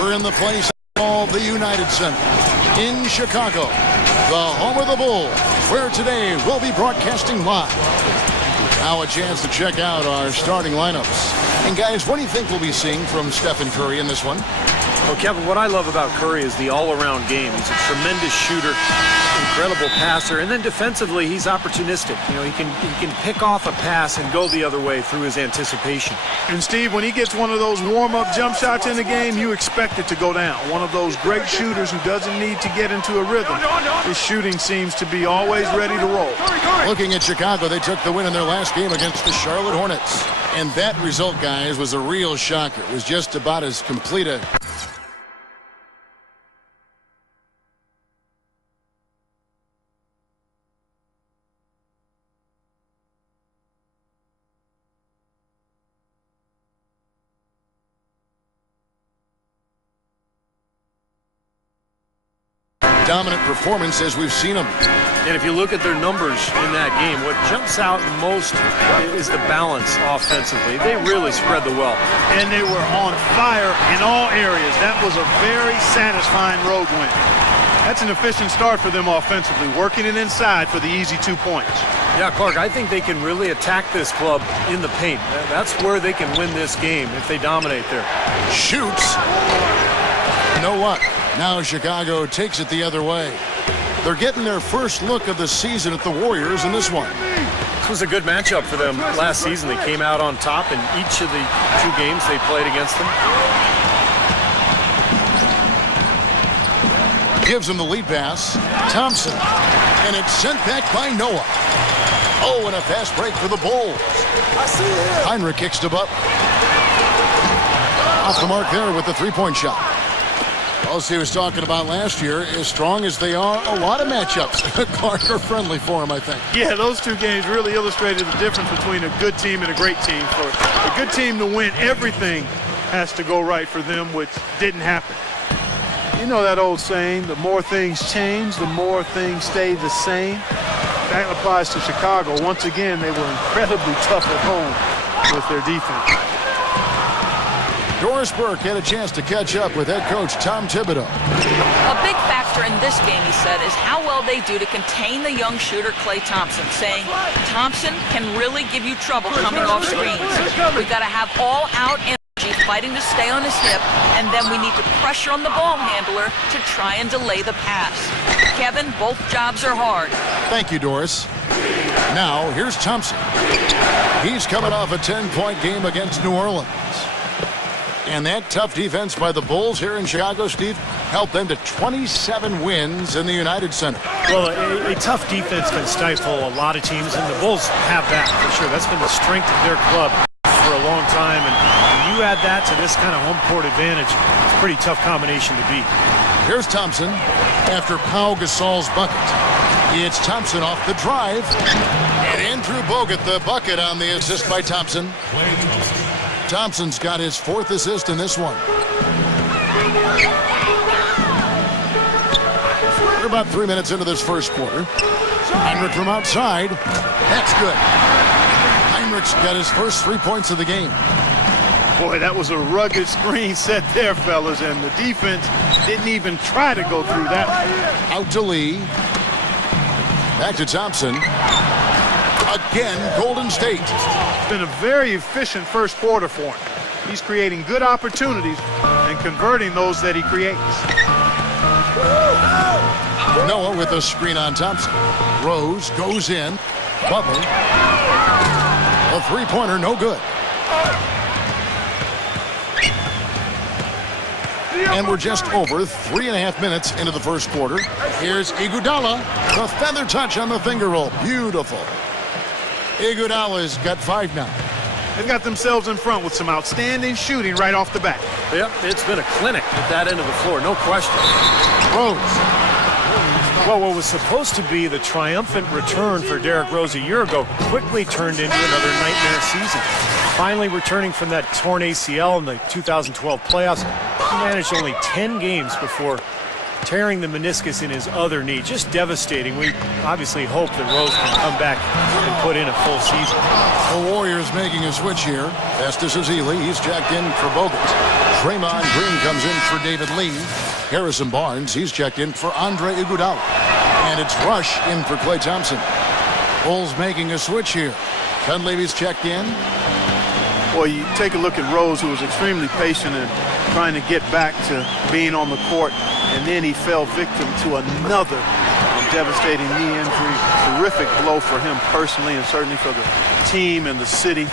We're in the place called the United Center in Chicago, the home of the Bulls, where today we'll be broadcasting live. Now a chance to check out our starting lineups. And guys, what do you think we'll be seeing from Stephen Curry in this one? Well, Kevin, what I love about Curry is the all-around game. He's a tremendous shooter, incredible passer, and then defensively, he's opportunistic. You know, he can pick off a pass and go the other way through his anticipation. And Steve, when he gets one of those warm-up jump shots in the game, you expect it to go down. One of those great shooters who doesn't need to get into a rhythm. His shooting seems to be always ready to roll. Looking at Chicago, they took the win in their last game against the Charlotte Hornets. And that result, guys, was a real shocker. It was just about as complete a... dominant performance as we've seen them. And if you look at their numbers in that game, what jumps out most is the balance offensively. They really spread the wealth. And they were on fire in all areas. That was a very satisfying road win. That's an efficient start for them offensively, working it inside for the easy 2 points. Yeah, Clark, I think they can really attack this club in the paint. That's where they can win this game if they dominate there. Shoots. No luck. Now Chicago takes it the other way. They're getting their first look of the season at the Warriors in this one. This was a good matchup for them last season. They came out on top in each of the 2 games they played against them. Gives him the lead pass. Thompson. And it's sent back by Noah. Oh, and a fast break for the Bulls. I see it. Heinrich kicks to Butler. Off the mark there with the three-point shot. Also, he was talking about last year, as strong as they are, a lot of matchups, Clark, are friendly for him, I think. Yeah, those 2 games really illustrated the difference between a good team and a great team. For a good team to win, everything has to go right for them, which didn't happen. You know that old saying, the more things change, the more things stay the same. That applies to Chicago. Once again, they were incredibly tough at home with their defense. Doris Burke had a chance to catch up with head coach Tom Thibodeau. A big factor in this game, he said, is how well they do to contain the young shooter Klay Thompson, saying Thompson can really give you trouble coming off screens. We've got to have all-out energy fighting to stay on his hip, and then we need to pressure on the ball handler to try and delay the pass. Kevin, both jobs are hard. Thank you, Doris. Now, here's Thompson. He's coming off a 10-point game against New Orleans. And that tough defense by the Bulls here in Chicago, Steve, helped them to 27 wins in the United Center. Well, a tough defense can stifle a lot of teams, and the Bulls have that for sure. That's been the strength of their club for a long time, and when you add that to this kind of home court advantage, it's a pretty tough combination to beat. Here's Thompson after Pau Gasol's bucket. It's Thompson off the drive, and Andrew Bogut the bucket on the assist by Thompson. Thompson's got his 4th assist in this one. We're about 3 minutes into this first quarter. Heinrich from outside. That's good. Heinrich's got his first 3 points of the game. Boy, that was a rugged screen set there, fellas, and the defense didn't even try to go through that. Out to Lee. Back to Thompson. Again, Golden State. It's been a very efficient first quarter for him. He's creating good opportunities and converting those that he creates. Noah with a screen on Thompson. Rose goes in. Butler. A three-pointer, no good. And we're just over 3.5 minutes into the first quarter. Here's Iguodala. The feather touch on the finger roll. Beautiful. Iguodala's got 5 now. They've got themselves in front with some outstanding shooting right off the bat. Yep, it's been a clinic at that end of the floor, no question. Rose. Well, what was supposed to be the triumphant return for Derrick Rose a year ago quickly turned into another nightmare season. Finally returning from that torn ACL in the 2012 playoffs, he managed only 10 games before tearing the meniscus in his other knee. Just devastating. We obviously hope that Rose can come back and put in a full season. The Warriors making a switch here. Festus Ezeli, he's checked in for Bogut. Draymond Green comes in for David Lee. Harrison Barnes, he's checked in for Andre Iguodala. And it's Rush in for Klay Thompson. Bulls making a switch here. Dunleavy's checked in. Well, you take a look at Rose, who was extremely patient and trying to get back to being on the court, and then he fell victim to another devastating knee injury. Terrific blow for him personally and certainly for the team and the city.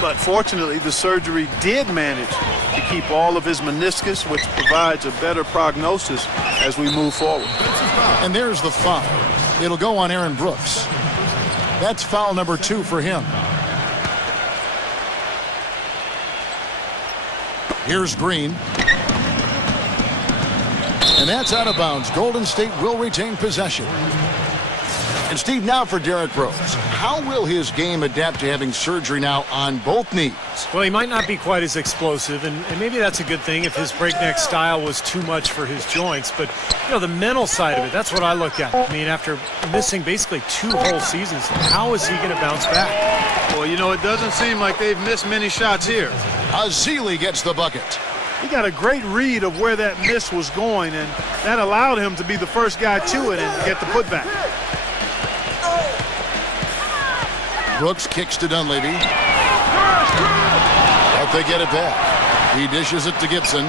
But fortunately, the surgery did manage to keep all of his meniscus, which provides a better prognosis as we move forward. And there's the foul. It'll go on Aaron Brooks. That's foul number 2 for him. Here's Green. And that's out of bounds. Golden State will retain possession. And Steve, now for Derrick Rose. How will his game adapt to having surgery now on both knees? Well, he might not be quite as explosive, and maybe that's a good thing if his breakneck style was too much for his joints. But, you know, the mental side of it, that's what I look at. I mean, after missing basically 2 whole seasons, how is he going to bounce back? Well, you know, it doesn't seem like they've missed many shots here. Azili gets the bucket. He got a great read of where that miss was going, and that allowed him to be the first guy to it and get the putback. Brooks kicks to Dunleavy. But they get it back. He dishes it to Gibson.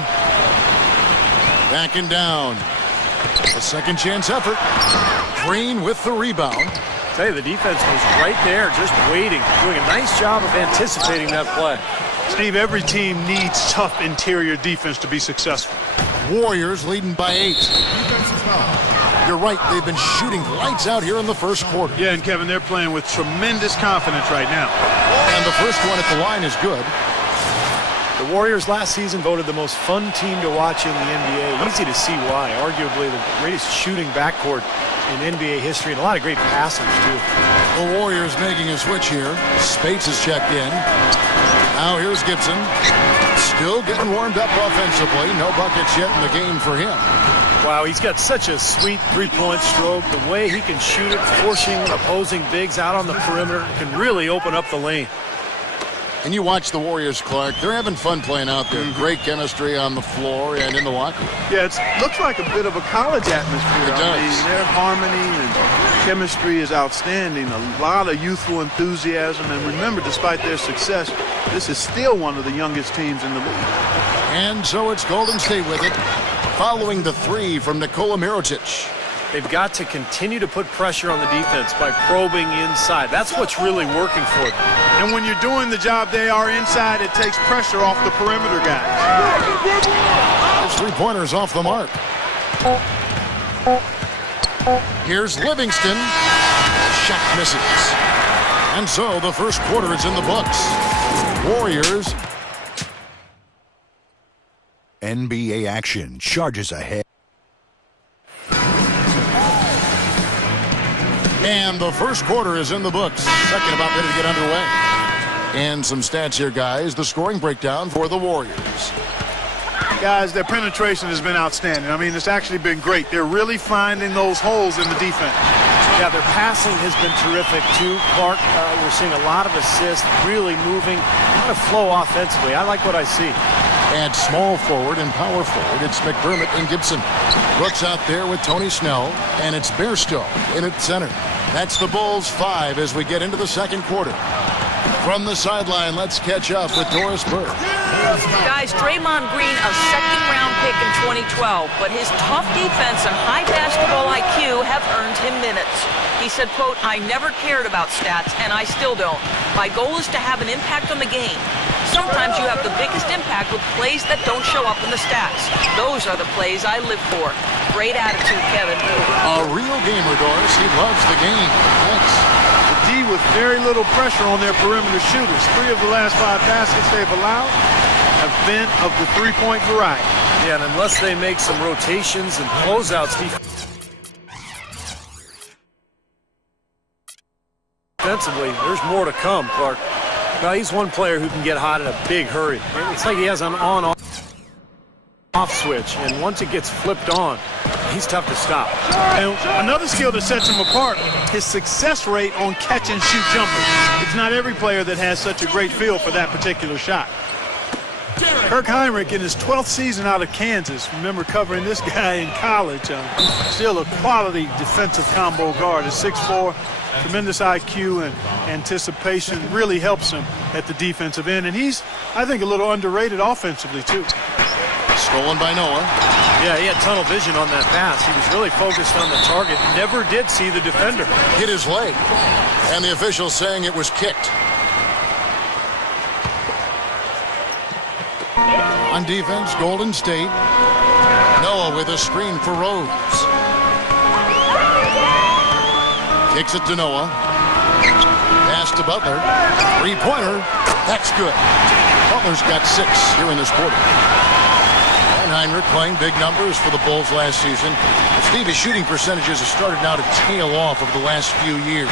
Backing down. A second chance effort. Green with the rebound. I tell you, the defense was right there, just waiting, doing a nice job of anticipating that play. Steve, every team needs tough interior defense to be successful. Warriors leading by 8. You're right, they've been shooting lights out here in the first quarter. Yeah, and Kevin, they're playing with tremendous confidence right now. And the first one at the line is good. The Warriors last season voted the most fun team to watch in the NBA. Easy to see why. Arguably the greatest shooting backcourt in NBA history, and a lot of great passers, too. The Warriors making a switch here. Spates is checked in. Now here's Gibson. Still getting warmed up offensively. No buckets yet in the game for him. Wow, he's got such a sweet three-point stroke. The way he can shoot it, forcing opposing bigs out on the perimeter, can really open up the lane. And you watch the Warriors, Clark. They're having fun playing out there. Great chemistry on the floor and in the locker room. Yeah, it looks like a bit of a college atmosphere. It does. I mean, their harmony and chemistry is outstanding. A lot of youthful enthusiasm. And remember, despite their success, this is still one of the youngest teams in the league. And so it's Golden State with it, following the 3 from Nikola Mirotic. They've got to continue to put pressure on the defense by probing inside. That's what's really working for them. And when you're doing the job they are inside, it takes pressure off the perimeter guys. His 3-pointers off the mark. Here's Livingston. Shot misses. And so the first quarter is in the books. Warriors. NBA action charges ahead. And the first quarter is in the books. Second about ready to get underway. And some stats here, guys. The scoring breakdown for the Warriors. Guys, their penetration has been outstanding. I mean, it's actually been great. They're really finding those holes in the defense. Yeah, their passing has been terrific, too. Clark, we're seeing a lot of assists, really moving, a lot of flow offensively. I like what I see. At small forward and power forward, it's McDermott and Gibson. Brooks out there with Tony Snell, and it's Bairstow in at center. That's the Bulls 5 as we get into the second quarter. From the sideline, let's catch up with Doris Burke. Guys, Draymond Green, a second-round pick in 2012, but his tough defense and high basketball IQ have earned him minutes. He said, quote, "I never cared about stats, and I still don't. My goal is to have an impact on the game. Sometimes you have the biggest impact with plays that don't show up in the stats. Those are the plays I live for." Great attitude, Kevin. A real gamer, Doris. He loves the game. Thanks. The D with very little pressure on their perimeter shooters. 3 of the last 5 baskets they've allowed have been of the three-point variety. Yeah, and unless they make some rotations and closeouts defensively, there's more to come, Clark. Well, he's one player who can get hot in a big hurry. It's like he has an on-off switch, and once it gets flipped on, he's tough to stop. And another skill that sets him apart, his success rate on catch-and-shoot jumpers. It's not every player that has such a great feel for that particular shot. Kirk Heinrich in his 12th season out of Kansas. Remember covering this guy in college. Still a quality defensive combo guard. At 6'4", tremendous IQ and anticipation really helps him at the defensive end. And he's, I think, a little underrated offensively, too. Stolen by Noah. Yeah, he had tunnel vision on that pass. He was really focused on the target. Never did see the defender. Hit his leg. And the officials saying it was kicked. On defense, Golden State. Noah with a screen for Rose. Kicks it to Noah. Pass to Butler. Three-pointer. That's good. Butler's got 6 here in this quarter. And Heinrich playing big numbers for the Bulls last season. Steve, his shooting percentages have started now to tail off over the last few years.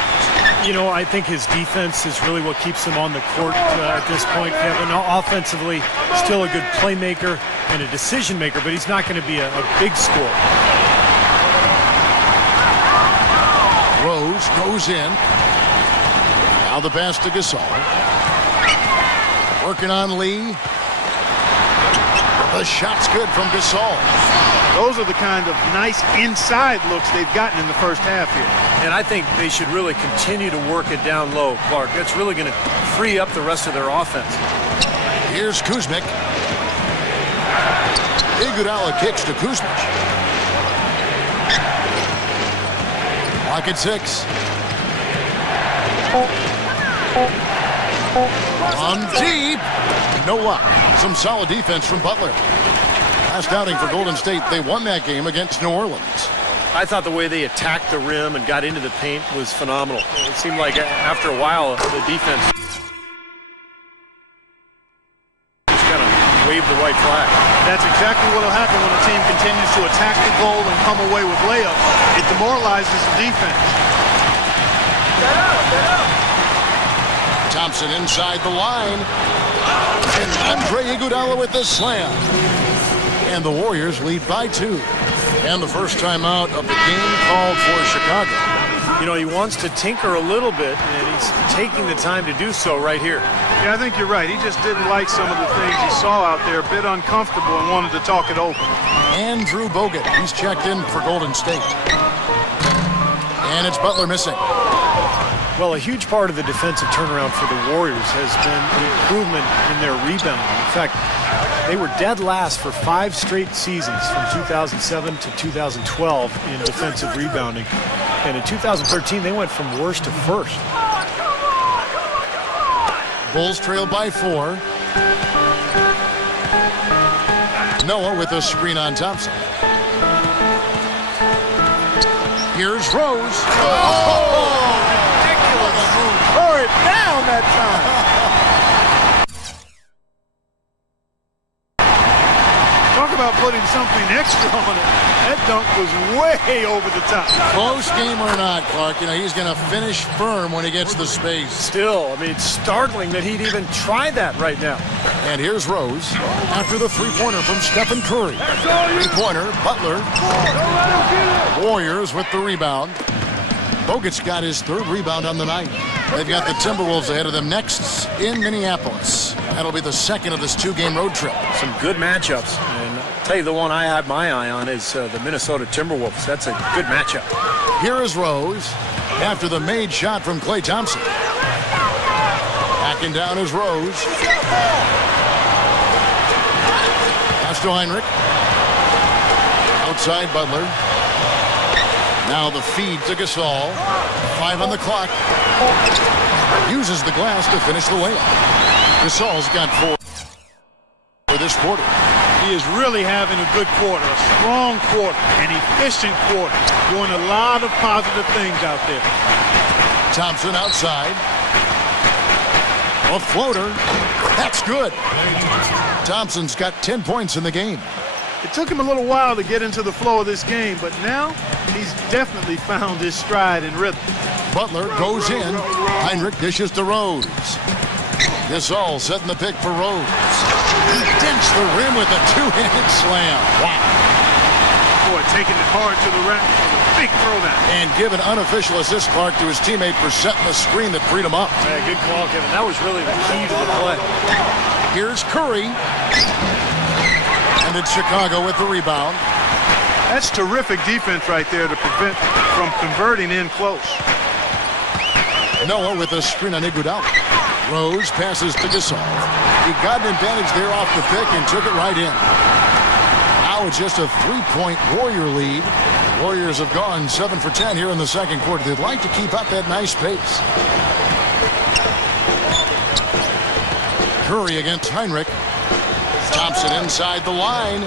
You know, I think his defense is really what keeps him on the court at this point, Kevin. Offensively, still a good playmaker and a decision maker, but he's not going to be a big scorer. Rose goes in. Now the pass to Gasol. Working on Lee. The shot's good from Gasol. Those are the kind of nice inside looks they've gotten in the first half here. And I think they should really continue to work it down low, Clark. That's really going to free up the rest of their offense. Here's Kuzmic. Iguodala kicks to Kuzmic. Clock at 6. On deep. No luck. Some solid defense from Butler. Last outing for Golden State, they won that game against New Orleans. I thought the way they attacked the rim and got into the paint was phenomenal. It seemed like after a while, the defense just kind of waved the white flag. That's exactly what will happen when a team continues to attack the goal and come away with layups. It demoralizes the defense. Thompson inside the line. And Andre Iguodala with the slam. And the Warriors lead by 2. And the first timeout of the game called for Chicago. You know, he wants to tinker a little bit, and he's taking the time to do so right here. Yeah, I think you're right. He just didn't like some of the things he saw out there, a bit uncomfortable, and wanted to talk it over. Andrew Bogut, he's checked in for Golden State. And it's Butler missing. Well, a huge part of the defensive turnaround for the Warriors has been the improvement in their rebounding. In fact, they were dead last for 5 straight seasons from 2007 to 2012 in defensive rebounding. And in 2013, they went from worst to first. Bulls trail by 4. Noah with a screen on Thompson. Here's Rose. Oh! Tore it down that time. Talk about putting something extra on it. That dunk was way over the top. Close game or not, Clark, you know, he's going to finish firm when he gets the space. Still, I mean, it's startling that he'd even try that right now. And here's Rose after the three-pointer from Stephen Curry. Three-pointer, Butler. Warriors with the rebound. Bogut's got his 3rd rebound on the night. They've got the Timberwolves ahead of them next in Minneapolis. That'll be the 2nd of this 2-game road trip. Some good matchups. And I'll tell you, the one I have my eye on is the Minnesota Timberwolves. That's a good matchup. Here is Rose after the made shot from Klay Thompson. Backing down is Rose. Pass to Heinrich. Outside Butler. Now the feed to Gasol. 5 on the clock. Uses the glass to finish the layup. Gasol's got 4 for this quarter. He is really having a good quarter, a strong quarter, an efficient quarter, doing a lot of positive things out there. Thompson outside. A floater. That's good. Thompson's got 10 points in the game. It took him a little while to get into the flow of this game, but now he's definitely found his stride and rhythm. Butler goes in. Heinrich dishes to Rose. Gasol setting the pick for Rose. He dinks the rim with a 2-handed slam. Wow. Boy, taking it hard to the rack. Big throwdown. And give an unofficial assist mark to his teammate for setting the screen that freed him up. Yeah, good call, Kevin. That was really the key to the play. Here's Curry. And it's Chicago with the rebound. That's terrific defense right there to prevent from converting in close. Noah with a screen on Iguodala. Rose passes to Gasol. He got an advantage there off the pick and took it right in. Now it's just a 3-point Warrior lead. Warriors have gone 7 for 10 here in the second quarter. They'd like to keep up that nice pace. Curry against Heinrich. Thompson inside the line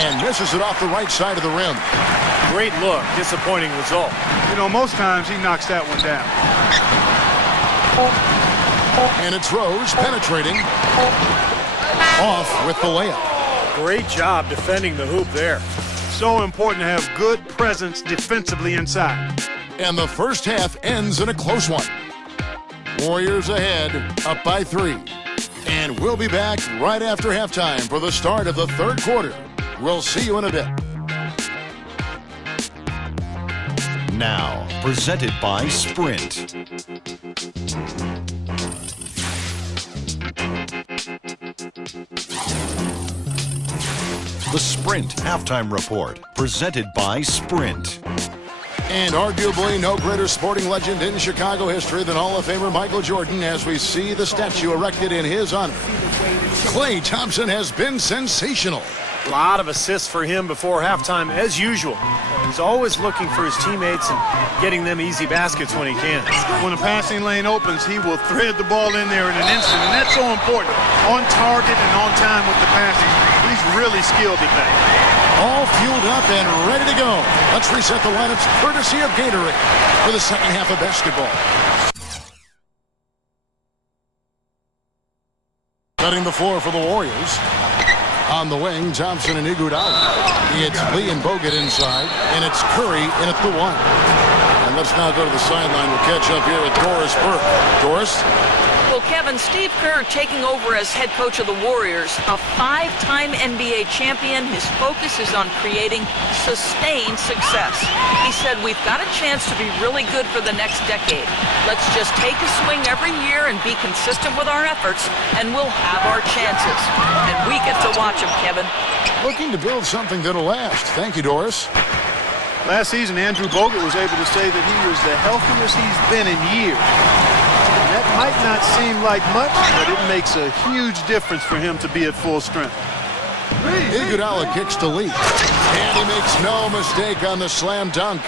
and misses it off the right side of the rim. Great look. Disappointing result. You know, most times he knocks that one down. And it's Rose penetrating. Off with the layup. Great job defending the hoop there. So important to have good presence defensively inside. And the first half ends in a close one. Warriors ahead, up by 3. And we'll be back right after halftime for the start of the third quarter. We'll see you in a bit. Now, presented by Sprint. The Sprint Halftime Report, presented by Sprint. And arguably no greater sporting legend in Chicago history than Hall of Famer Michael Jordan as we see the statue erected in his honor. Klay Thompson has been sensational. A lot of assists for him before halftime, as usual. He's always looking for his teammates and getting them easy baskets when he can. When the passing lane opens, he will thread the ball in there in an instant, and that's so important. On target and on time with the passing. He's really skilled at that. All fueled up and ready to go. Let's reset the lineups courtesy of Gatorade for the second half of basketball. Cutting the floor for the Warriors. On the wing, Thompson and Iguodala. It's Lee and Bogut inside, and it's Curry in at the 1. And let's now go to the sideline. We'll catch up here with Doris Burke. Doris? Well, Kevin, Steve Kerr taking over as head coach of the Warriors, a 5-time NBA champion. His focus is on creating sustained success. He said, we've got a chance to be really good for the next decade. Let's just take a swing every year and be consistent with our efforts, and we'll have our chances. And we get to watch him, Kevin. Looking to build something that'll last. Thank you, Doris. Last season, Andrew Bogut was able to say that he was the healthiest he's been in years. That might not seem like much, but it makes a huge difference for him to be at full strength. Iguodala kicks to Lee. And he makes no mistake on the slam dunk.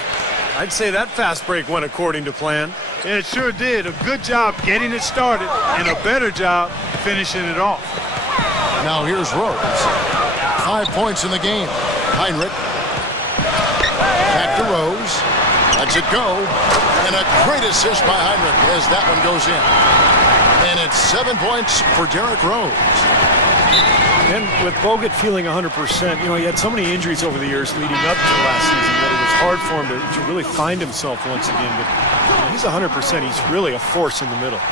I'd say that fast break went according to plan. Yeah, it sure did. A good job getting it started and a better job finishing it off. Now here's Rose. 5 points in the game. Heinrich. Back to Rose. Lets it go. And a great assist by Heinrich as that one goes in. And it's 7 points for Derrick Rose. And with Bogut feeling 100%, you know, he had so many injuries over the years leading up to last season that it was hard for him to really find himself once again. But you know, he's 100%. He's really a force in the middle.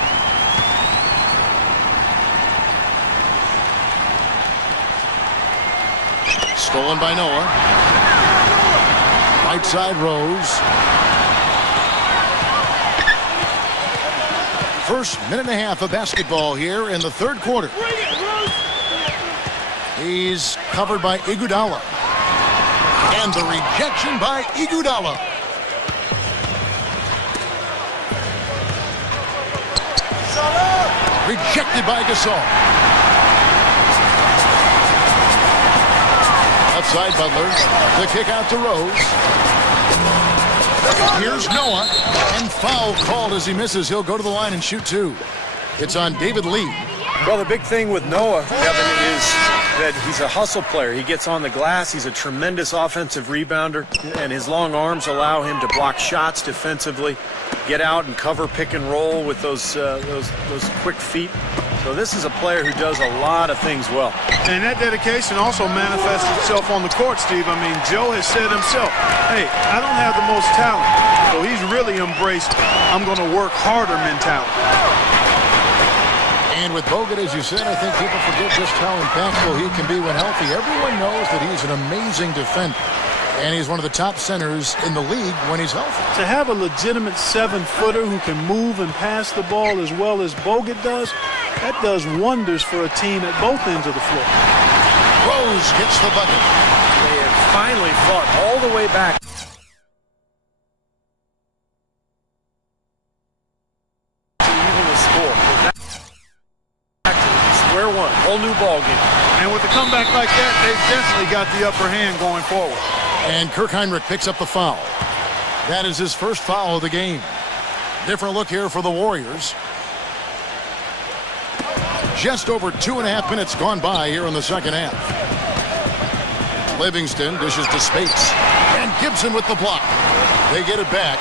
Stolen by Noah. Right side Rose. First minute and a half of basketball here in the third quarter. He's covered by Iguodala. And the rejection by Iguodala. Rejected by Gasol. Outside Butler. The kick out to Rose. Here's Noah. And foul called as he misses. He'll go to the line and shoot 2. It's on David Lee. Well, the big thing with Noah, Kevin, is that he's a hustle player. He gets on the glass. He's a tremendous offensive rebounder, and his long arms allow him to block shots defensively, get out and cover pick and roll with those quick feet. So this is a player who does a lot of things well. And that dedication also manifests itself on the court, Steve. I mean, Joe has said himself, hey, I don't have the most talent. So he's really embraced, I'm going to work harder mentality. And with Bogut, as you said, I think people forget just how impactful he can be when healthy. Everyone knows that he's an amazing defender. And he's one of the top centers in the league when he's healthy. To have a legitimate 7-footer who can move and pass the ball as well as Bogut does, that does wonders for a team at both ends of the floor. Rose gets the bucket. They had finally fought all the way back to even the score. Back to square one, whole new ball game. And with a comeback like that, they've definitely got the upper hand going forward. And Kirk Heinrich picks up the foul. That is his first foul of the game. Different look here for the Warriors. Just over 2.5 minutes gone by here in the second half. Livingston dishes to Spates. And Gibson with the block. They get it back.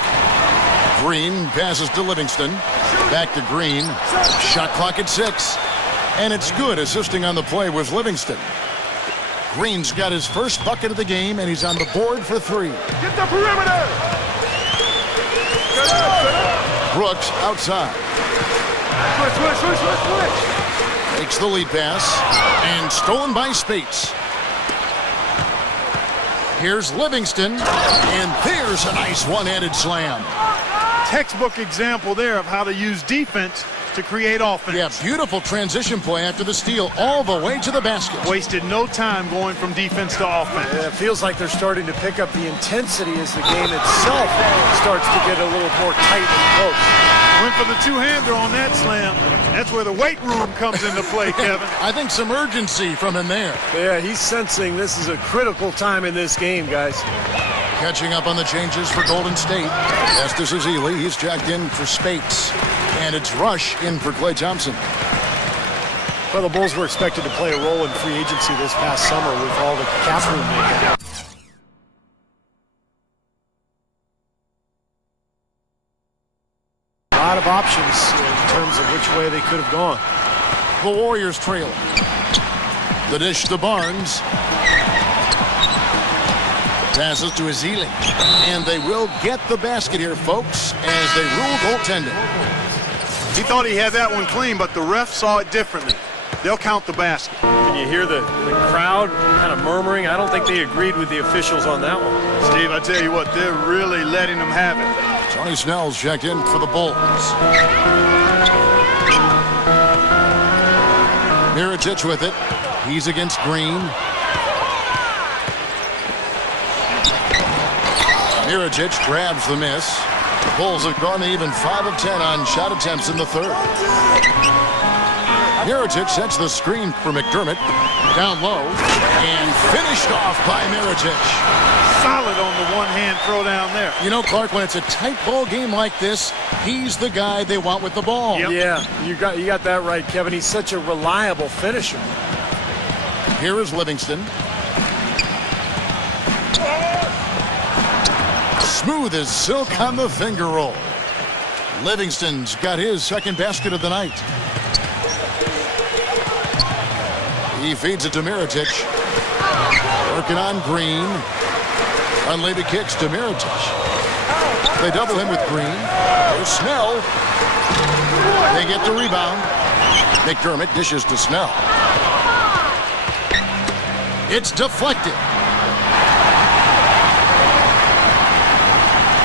Green passes to Livingston. Back to Green. Shot clock at 6. And it's good. Assisting on the play was Livingston. Green's got his first bucket of the game, and he's on the board for 3. Get the perimeter! Brooks outside. Switch. Takes the lead pass. And stolen by Spates. Here's Livingston. And there's a nice one-handed slam. Textbook example there of how to use defense to create offense. Yeah, beautiful transition play after the steal all the way to the basket. Wasted no time going from defense to offense. It feels like they're starting to pick up the intensity as the game itself starts to get a little more tight and close. Went for the two-hander on that slam. That's where the weight room comes into play, Kevin. I think some urgency from him there. Yeah, he's sensing this is a critical time in this game, guys. Catching up on the changes for Golden State. Estes Ezeli, he's jacked in for Spates. And it's Rush in for Klay Thompson. Well, the Bulls were expected to play a role in free agency this past summer with all the cap room they had. A lot of options in terms of which way they could have gone. The Warriors trail. The dish to Barnes. Passes to Ezeli. And they will get the basket here, folks, as they rule goaltending. He thought he had that one clean, but the ref saw it differently. They'll count the basket. Can you hear the crowd kind of murmuring? I don't think they agreed with the officials on that one. Steve, I tell you what, they're really letting them have it. Johnny Snell's checked in for the Bulls. Mirotic with it. He's against Green. Mirotic grabs the miss. The Bulls have gone even 5 of 10 on shot attempts in the third. Mirotic sets the screen for McDermott. Down low. And finished off by Mirotic. Solid on the one-hand throw down there. You know, Clark, when it's a tight ball game like this, he's the guy they want with the ball. Yep. Yeah, you got that right, Kevin. He's such a reliable finisher. Here is Livingston. Smooth as silk on the finger roll. Livingston's got his second basket of the night. He feeds it to Mirotic. Working on Green. Unleaded kicks to Mirotic. They double him with Green. There's Snell. They get the rebound. McDermott dishes to Snell. It's deflected.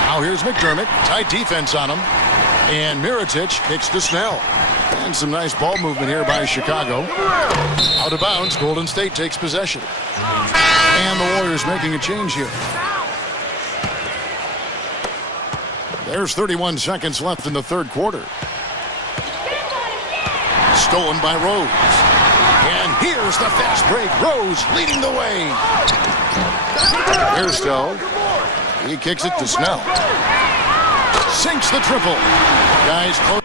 Now here's McDermott. Tight defense on him. And Mirotic kicks to Snell. And some nice ball movement here by Chicago. Out of bounds, Golden State takes possession. And the Warriors making a change here. There's 31 seconds left in the third quarter. Stolen by Rose. And here's the fast break. Rose leading the way. Here's Stowe. He kicks it to Snell. Sinks the triple. Guys close.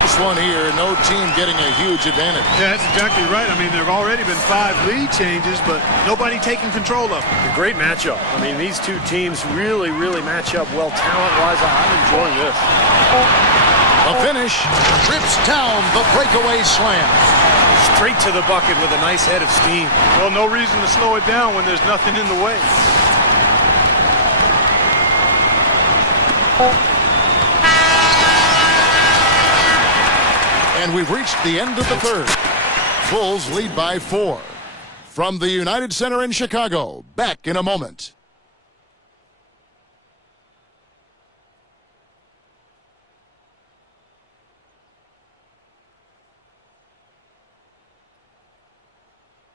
This one here, no team getting a huge advantage. Yeah, that's exactly right. I mean, there have already been 5 lead changes, but nobody taking control of them. A great matchup. I mean, these two teams really match up well talent-wise. I'm enjoying this. The finish rips down the breakaway slam. Straight to the bucket with a nice head of steam. Well, no reason to slow it down when there's nothing in the way. And we've reached the end of the third. Bulls lead by 4. from the United Center in Chicago. Back in a moment.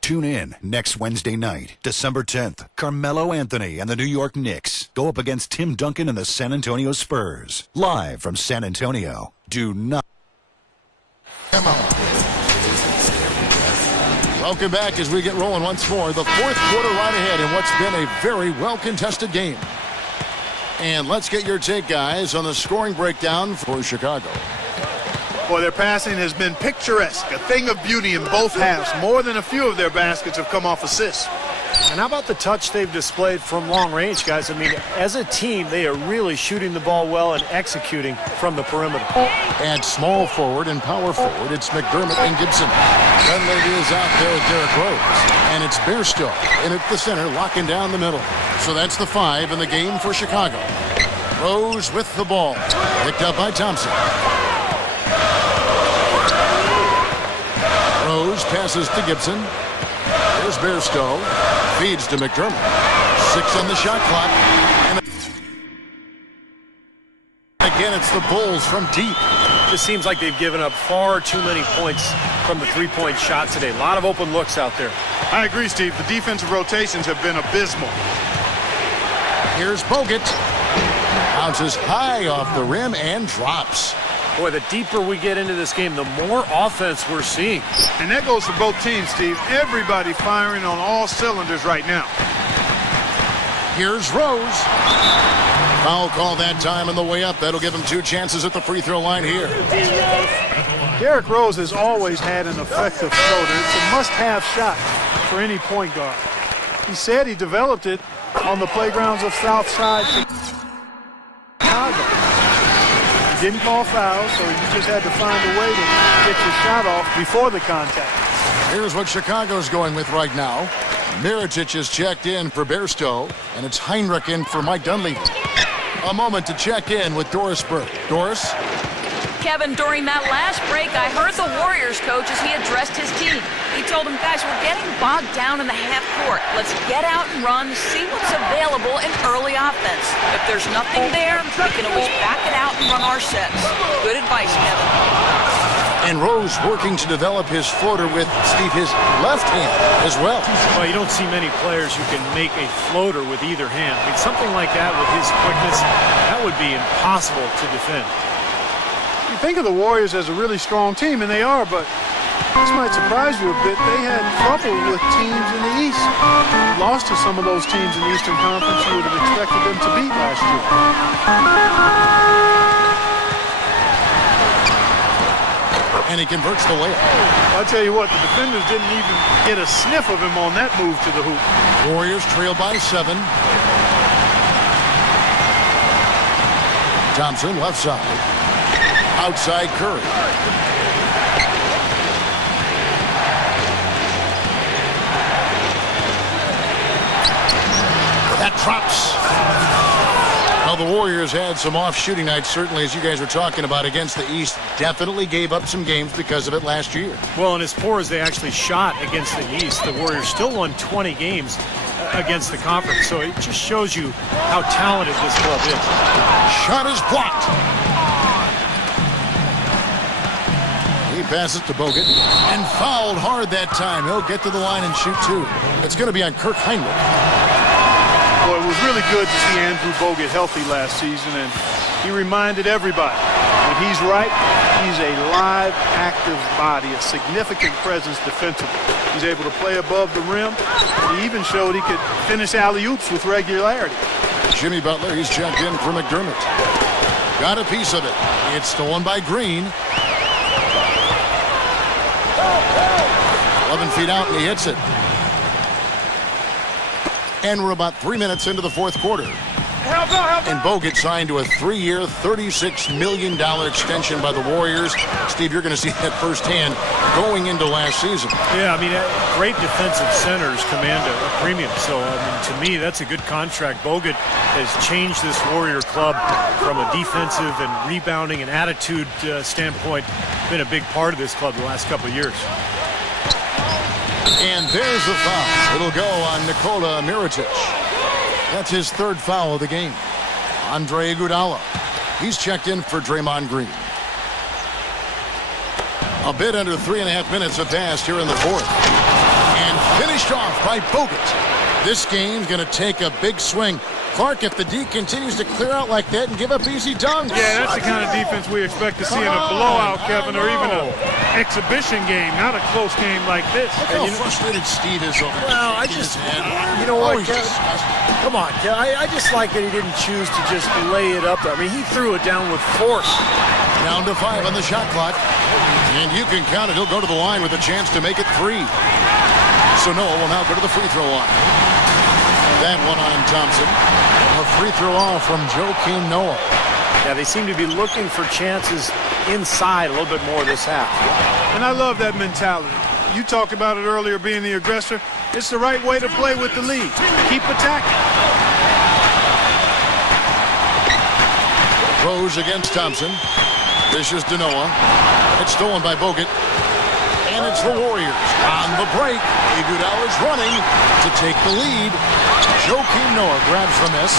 Tune in next Wednesday night, December 10th. Carmelo Anthony and the New York Knicks go up against Tim Duncan and the San Antonio Spurs. Live from San Antonio. Do not. Welcome back as we get rolling once more. The fourth quarter right ahead in what's been a very well-contested game. And let's get your take, guys, on the scoring breakdown for Chicago. Boy, their passing has been picturesque, a thing of beauty in both halves. More than a few of their baskets have come off assists. And how about the touch they've displayed from long range, guys? I mean, as a team, they are really shooting the ball well and executing from the perimeter. And small forward and power forward, it's McDermott and Gibson. Dunleavy is out there with Derrick Rose. And it's Bairstow in at the center, locking down the middle. So that's the 5 in the game for Chicago. Rose with the ball. Picked up by Thompson. Rose passes to Gibson. There's Bairstow. Feeds to McDermott. 6 on the shot clock. And again, it's the Bulls from deep. It seems like they've given up far too many points from the three-point shot today. A lot of open looks out there. I agree, Steve. The defensive rotations have been abysmal. Here's Bogut. Bounces high off the rim and drops. Boy, the deeper we get into this game, the more offense we're seeing. And that goes for both teams, Steve. Everybody firing on all cylinders right now. Here's Rose. Foul call that time on the way up. That'll give him 2 chances at the free throw line here. Derrick Rose has always had an effective floater. It's a must-have shot for any point guard. He said he developed it on the playgrounds of Southside Chicago. He didn't call fouls, so you just had to find a way to get your shot off before the contact. Here's what Chicago's going with right now. Mirotic is checked in for Bairstow, and it's Heinrich in for Mike Dunleavy. A moment to check in with Doris Burke. Doris? Kevin, during that last break, I heard the Warriors coach as he addressed his team. He told them, guys, we're getting bogged down in the half court. Let's get out and run, see what's available in early offense. If there's nothing there, we can always back it out and run our sets. Good advice, Kevin. And Rose working to develop his floater with, Steve, his left hand as well. Well, you don't see many players who can make a floater with either hand. I mean, something like that with his quickness, that would be impossible to defend. You think of the Warriors as a really strong team, and they are, but this might surprise you a bit. They had trouble with teams in the East. Lost to some of those teams in the Eastern Conference you would have expected them to beat last year. And he converts the layup. I'll tell you what, the defenders didn't even get a sniff of him on that move to the hoop. Warriors trail by 7. Thompson left side. Outside Curry. That drops. Well, the Warriors had some off shooting nights, certainly, as you guys were talking about, against the East. Definitely gave up some games because of it last year. Well, and as poor as they actually shot against the East, the Warriors still won 20 games against the conference. So it just shows you how talented this club is. Shot is blocked. He passes to Bogut and fouled hard that time. He'll get to the line and shoot 2. It's going to be on Kirk Heinrich. Well, it was really good to see Andrew Bogut healthy last season, and he reminded everybody when he's right, he's a live, active body, a significant presence defensively. He's able to play above the rim. He even showed he could finish alley-oops with regularity. Jimmy Butler, he's checked in for McDermott. Got a piece of it. It's stolen by Green. 11 feet out, and he hits it. And we're about 3 minutes into the fourth quarter. And Bogut signed to a 3-year, $36 million extension by the Warriors. Steve, you're going to see that firsthand going into last season. Yeah, I mean, great defensive centers command a premium. So, I mean, to me, that's a good contract. Bogut has changed this Warrior club from a defensive and rebounding and attitude standpoint. Been a big part of this club the last couple of years. And there's the foul. It'll go on Nikola Mirotic. That's his third foul of the game. Andre Iguodala. He's checked in for Draymond Green. A bit under 3.5 minutes have passed here in the fourth. And finished off by Bogut. This game's going to take a big swing. Clark, if the D continues to clear out like that and give up easy dunks. Yeah, that's the kind of defense we expect to see in a blowout, Kevin, or even an exhibition game, not a close game like this. Look how frustrated Steve is over there. Well, you know what, Kevin? Come on, Kevin. I just like that he didn't choose to just lay it up there. I mean, he threw it down with force. Down to 5 on the shot clock. And you can count it. He'll go to the line with a chance to make it 3. So Noah will now go to the free throw line. That one on Thompson. A free throw off from Joakim Noah. Yeah, they seem to be looking for chances inside a little bit more this half. And I love that mentality. You talked about it earlier, being the aggressor. It's the right way to play with the lead. Keep attacking. Rose against Thompson. This is Noah. It's stolen by Bogut. And it's the Warriors on the break. Iguodala's running to take the lead. Joakim Noah grabs the miss.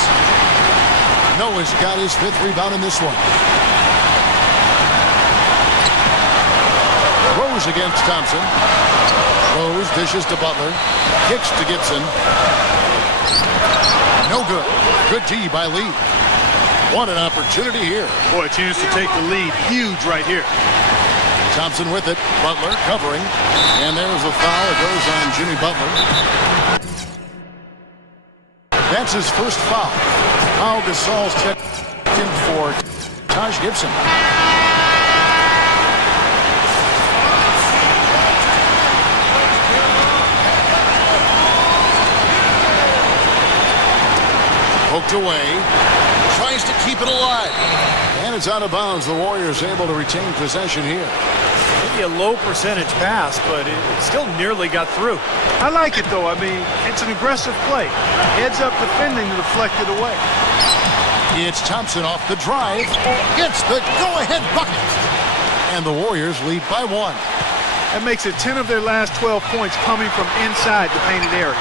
Noah's got his 5th rebound in this one. Rose against Thompson. Rose dishes to Butler. Kicks to Gibson. No good. Good D by Lee. What an opportunity here. Boy, a chance to take the lead. Huge right here. Thompson with it. Butler covering. And there's the foul. It goes on Jimmy Butler. That's his first foul. Pau Gasol's checked in for Taj Gibson. Poked away. Tries to keep it alive. And it's out of bounds. The Warriors able to retain possession here. Maybe a low percentage pass, but it still nearly got through. I like it, though. I mean, it's an aggressive play. Heads up defending to deflect it away. It's Thompson off the drive. Gets the go-ahead bucket. And the Warriors lead by 1. That makes it 10 of their last 12 points coming from inside the painted area.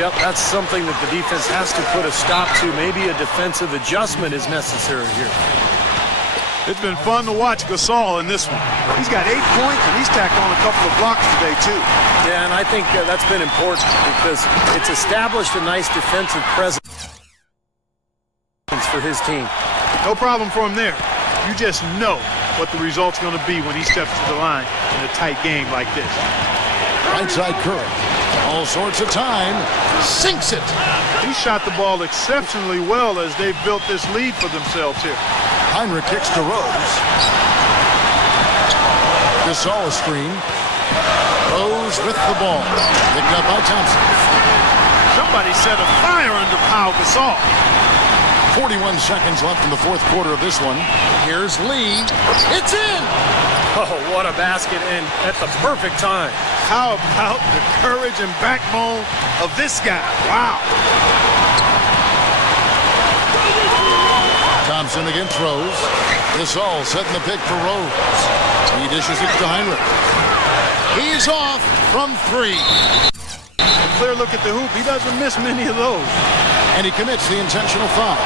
Yep, that's something that the defense has to put a stop to. Maybe a defensive adjustment is necessary here. It's been fun to watch Gasol in this one. He's got 8 points, and he's tacked on a couple of blocks today, too. Yeah, and I think that's been important because it's established a nice defensive presence for his team. No problem for him there. You just know what the result's going to be when he steps to the line in a tight game like this. Right side Curry. All sorts of time. Sinks it. He shot the ball exceptionally well as they've built this lead for themselves here. Heinrich kicks to Rose. Gasol a screen. Rose with the ball. Picked up by Thompson. Somebody set a fire under Pau Gasol. 41 seconds left in the fourth quarter of this one. Here's Lee. It's in! Oh, what a basket, and at the perfect time. How about the courage and backbone of this guy? Wow. Thompson against Rose. Gasol setting the pick for Rose. He dishes it to Heinrich. He's off from 3. A clear look at the hoop. He doesn't miss many of those. And he commits the intentional foul.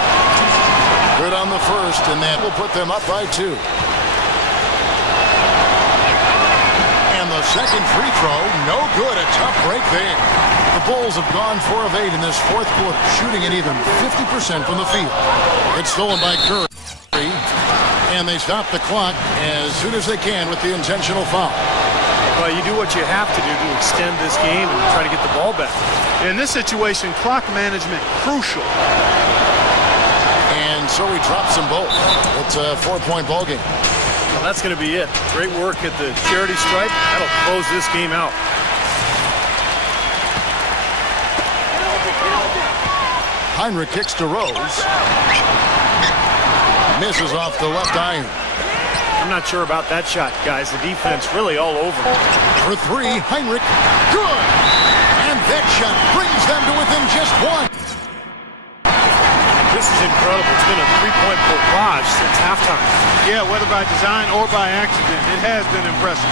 Good on the first, and that will put them up by 2. And the second free throw, no good. A tough break there. The Bulls have gone 4 of 8 in this fourth quarter, shooting at even 50% from the field. It's stolen by Curry. And they stop the clock as soon as they can with the intentional foul. Well, you do what you have to do to extend this game and try to get the ball back. In this situation, clock management crucial. And so he drops them both. It's a 4-point ball game. Well, that's going to be it. Great work at the charity stripe. That'll close this game out. Heinrich kicks to Rose. Misses off the left iron. I'm not sure about that shot, guys. The defense really all over. For 3, Heinrich. Good! And that shot brings them to within just 1. This is incredible. It's been a 3-point barrage since halftime. Yeah, whether by design or by accident, it has been impressive.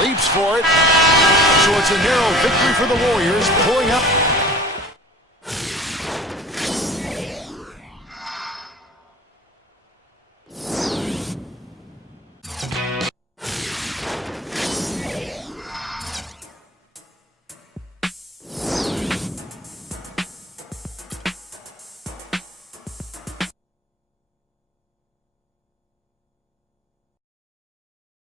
Leaps for it. So it's a narrow victory for the Warriors, pulling up